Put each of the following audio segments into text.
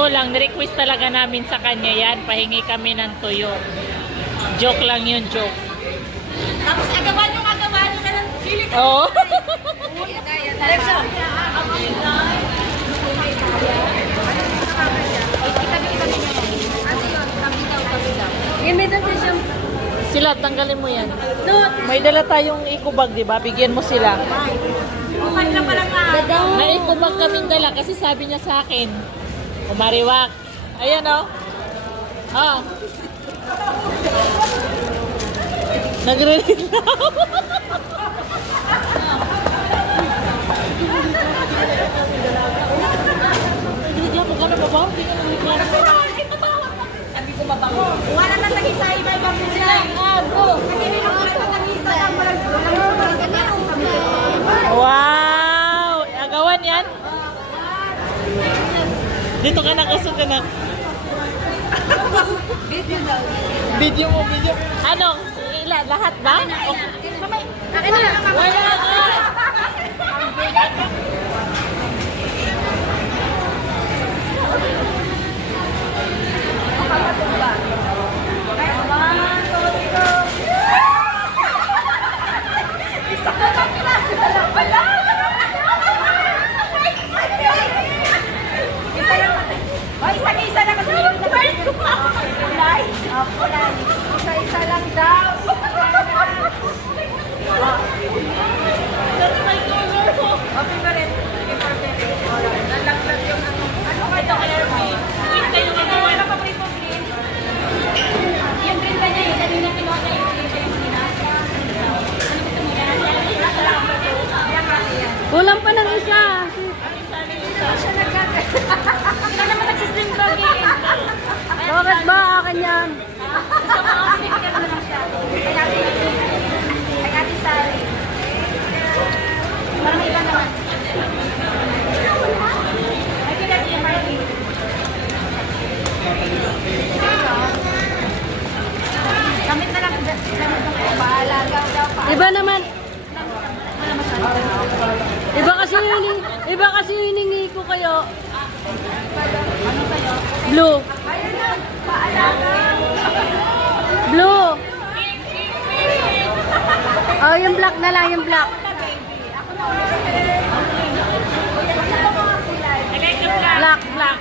totoo lang, request talaga namin sa kanya yan. Pahingi kami ng tuyo. Joke lang yun, joke. Tapos agawan nyo ka ng pili ka. Oo. Alexa. Sila, tanggalin mo yan. May dala tayong eco-bag, di ba? Bigyan mo sila. May eco-bag kaming dala kasi sabi niya sa akin, umariwak. Ayan o. Oh. Nagre-read na. Hindi ako gano'n ba? Sabi ko mabango. Wala na lagi sa iba-ibang sila. Kasi nilangisa lang Wow! Agawan yan? Dito ka na, kusog ka na. Video mo, video. Ano? Lahat ba? Akin na. Wala ka! Isa-isa lang kasi yung kulay. Isa-isa lang daw. That's my color. Okay ba rin? Nalaglag yung ano. Ano ka ito? Green kayo magawa. Ano paborito green? Yung green ba niya? Yung kanina kinuha niya yung green kayo sinasa. Ano gusto mo yan? Kulang pa ng isa. Siya nagkaka. Ikaw naman nagsislim bag eh. Bakit ba akin yan? Gusto mo ang sticker na lang siya. Kay Ate Sally. Parang iba naman. Ay, kaya si Marty. Gamit na lang. Paalaga daw pa. Iba naman. Iba kasi hiningi ko kayo. Ano sa'yo? Blue. Ayun lang. Paalaga. Blue. Oh, yung black na lang, yung black. Black, black.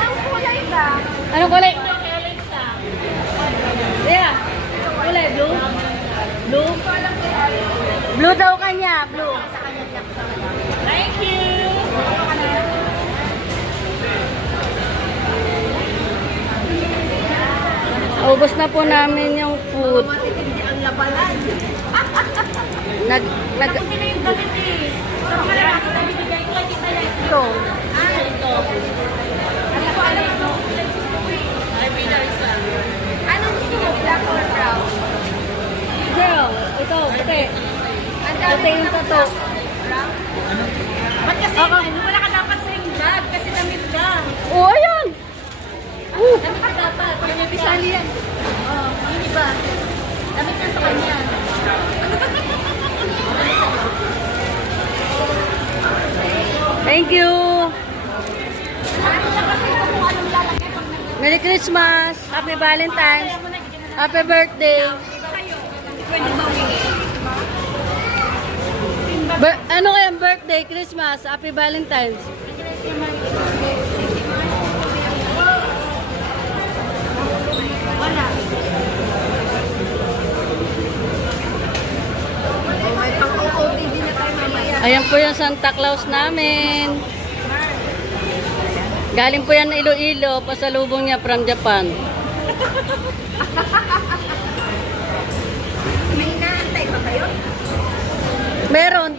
Anong kulay ba? Anong kulay? Yeah. Kulay, blue? Blue? Blue daw kanya, blue. Thank you! Ubos na po namin yung food. Matitindi ang labanan. Nag... Nakunti na yung damit eh. So, wala na ako nabibigay ko. Hindi pala Ito. Ito. Ano ko alam mo? Ay, bilang isa. Anong gusto mo? Black or brown? Girl, ito, puti. Ang Puti yung tato. Brown? Ba't kasi wala ka dapat sa yung bag? Kasi damit ka. Oh, ayan! Damit ka dapat. Pag may pisali yan. Oo, yung iba. Damit ka sa kanya. Thank you! Merry Christmas! Happy Valentine's! Happy birthday! Ano kaya birthday, Christmas, Happy Valentine's? Wala. May pang-OOTD na tayo mamaya. Ayan po yung Santa Claus namin. Galing po yan Iloilo, pasalubong niya from Japan. May inaantay pa kayo? Meron, $1.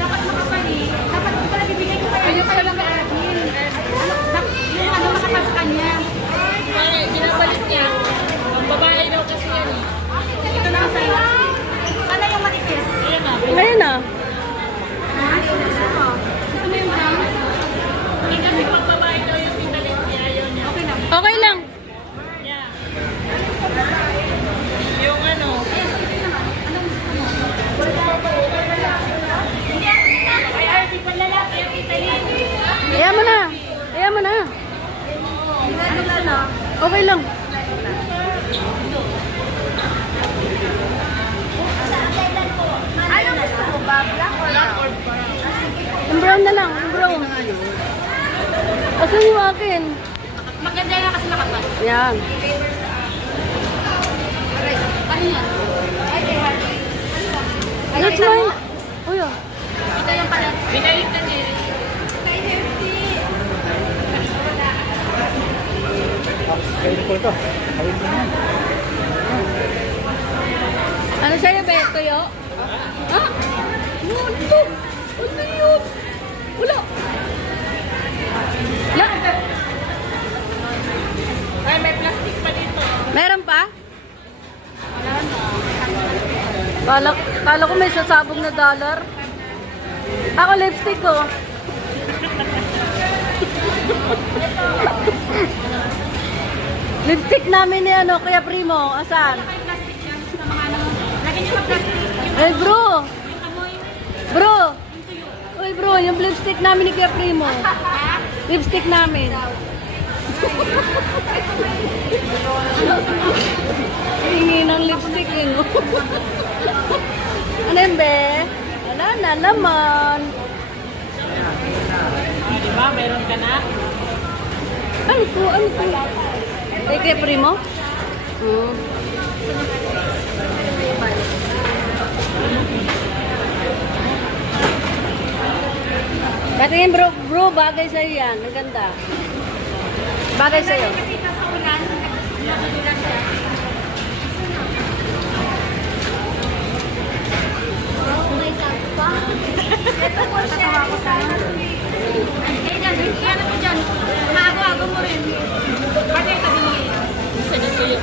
Dapat makapali. Dapat ko pala bibigay ko kayo. Ayun pala lang ka-admin. Yung ano makapal sa kanya. Ay, binabalik niya. Ang babae daw kasi yan eh. Ito na ang sa'yo. Sana yung manipis. Ayan na. Ngayon na. Gusto mo? Gusto mo yung brown? Hindi kasi pang babae daw yung pinalit niya. Ayaw niya. Okay lang. Okay lang. Yeah. Yung ano, Okay lang. Ano gusto mo ba? Black or brown? Yung brown na lang, yung brown. Asan yung akin? Maganda yan kasi nakapas. Yan. Ano yan? Ay, kay Harvey. That's mine. Oh, yeah. Ito yung pala. Binalik na niya. Ano sa'yo, be? Tuyo? Ha? Ano? Ano yun? Wala. Wala. Ay, may plastic pa dito. Meron pa? Kala ko may sasabog na dollar. Ako lipstick ko. Lipstick namin ni ano, Kuya Primo. Asan? Lagyan niyo sa plastic. Eh bro! Yung amoy. Bro! Uy bro, yung lipstick namin ni Kuya Primo. Lipstick namin. Hingi ng lipstick eh, no? Ano yun, be? Wala na naman. Ah, di ba? Meron ka na? Ano po? Ano po? Kay Kuya Primo? Hmm. Patingin bro, bagay sa'yo yan. Ang ganda. Bagay sa'yo. Kasi ito sa ulan, nagugulan siya. May sabi pa. Ito po siya. Eh, dyan. Kaya na po dyan. Maago-ago mo rin. Pati ito din yun. Isa na sa'yo.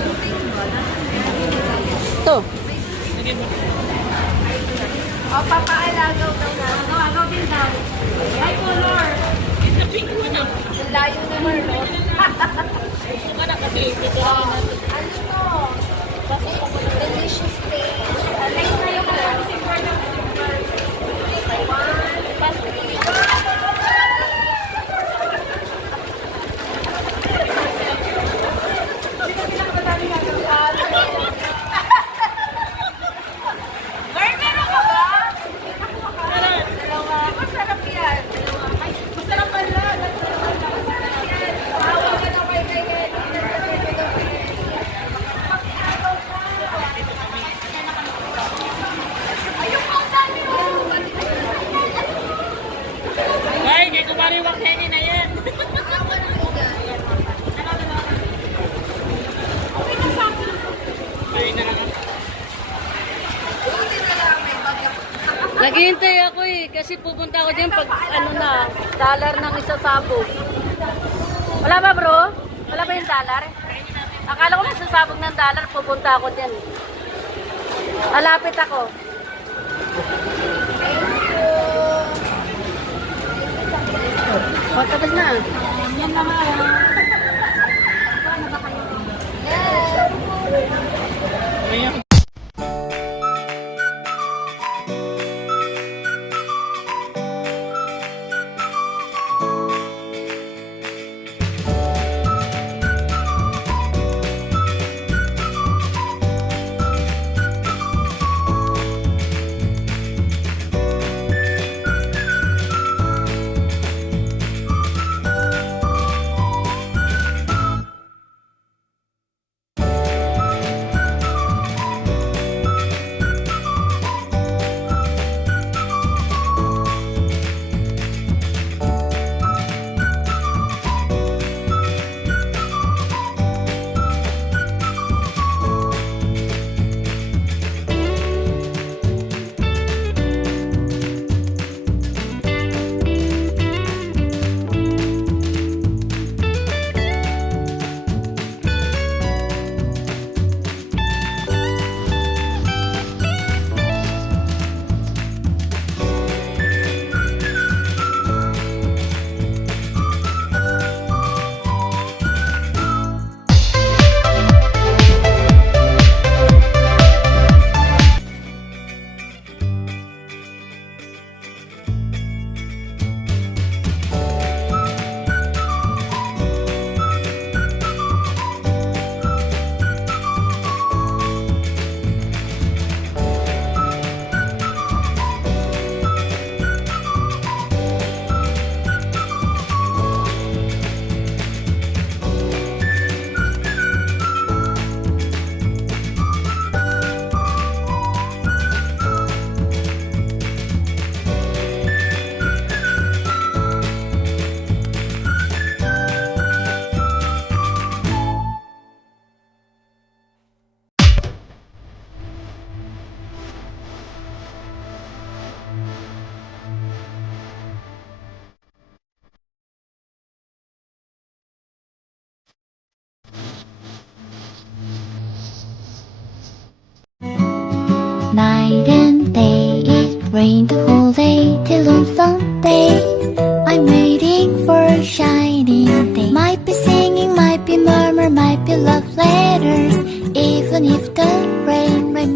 Ito. Lagyan mo. O, papaalagaw daw na. Agaw din daw. Ay, color. Isa pink mo na. Ang layo naman, no? Ito ka na kasi. Ito na natin. Ano to? Delicious taste. Ay, tayo ka lang. Simple lang. Girl, meron ka ba? Dalawa. Masarap yan. Ay, masarap pala. Masarap yan. Tawa ka na kay ayun ang dami mo. Ay, kay kumariwak hengi na yan. Ay, na lang. Naghihintay ako eh. Kasi pupunta ako dyan pag ano na, dollar ng isa sabog. Wala ba bro? Wala ba yung dollar? Akala ko masasabog ng dollar, pupunta ako dyan. Malapit ako. O, tapos na. Yan naman. Paano ba kayo? Yes! Ayan. rain the whole day till on Sunday. I'm waiting for a shining day. Might be singing, might be murmur, might be love letters. Even if the rain might